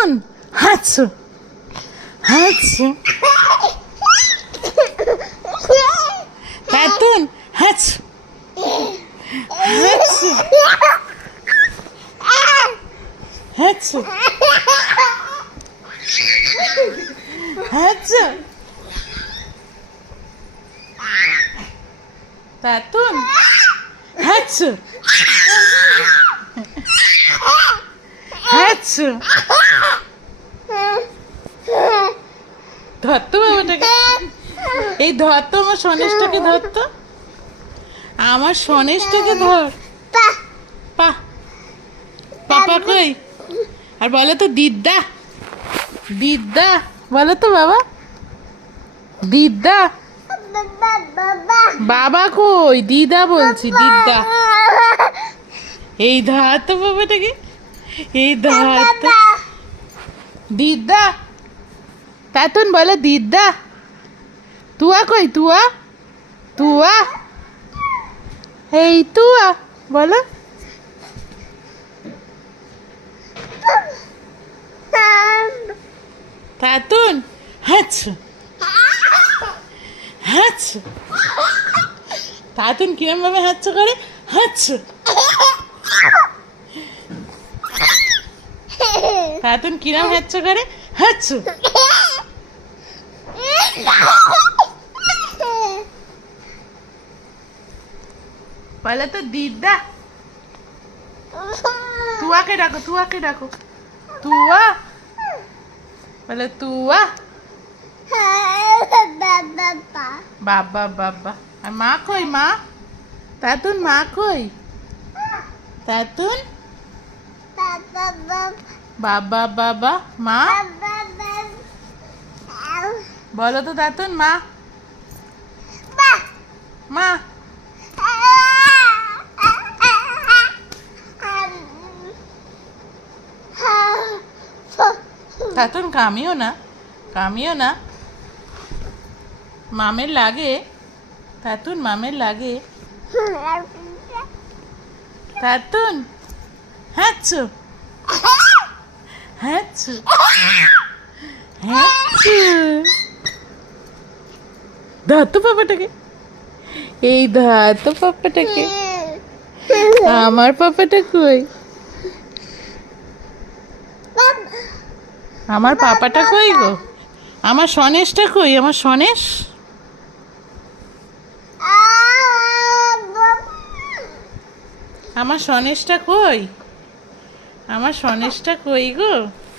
তাতুন হাঁচু হাঁচু তাতুন হাঁচু হাঁচু হাঁচু হাঁচু তাতুন হাঁচু হাঁচু ধরতো বাবাটাকে এই ধরতো আমার সনেশটাকে ধরতো আমার সনেশটাকে ধর পা পাপা কই আর বলো তো দিদা দিদা বলো তো বাবা দিদা বাবা কই দিদা বলছি দিদা এই ধর তো বাবাটাকে এই ধর তো দিদা তাতুন বলো দিদা তুয়া কই তুয়া তুয়া এই তুয়া বলো তাতুন হাঁচু হাঁচু তাতুন কিরম ভাবে হাঁচু করে হাঁচু তাতুন কিরম হাঁচু করে হাঁচু বলো তো দিদা তুয়াকে ডাকো তুয়াকে ডাকো তুয়া বলো তুয়া বাবা বাবা আর মা কই মা তাতুন মা কই তাতুন বাবা বাবা মা বলো তো তাতুন মা মা তাতুন কামিও না মামের লাগে তাতুন মামের লাগে তাতুন হাঁচু হাঁচু হাঁচু ধর তো পাপাটাকে এই ধর তো পাপাটাকে আমার পাপাটা কই আমার পাপাটা কই গো আমার সনেশটা কই আমার সনেশ আমার সনেশটা কই আমার সনেশটা কই গো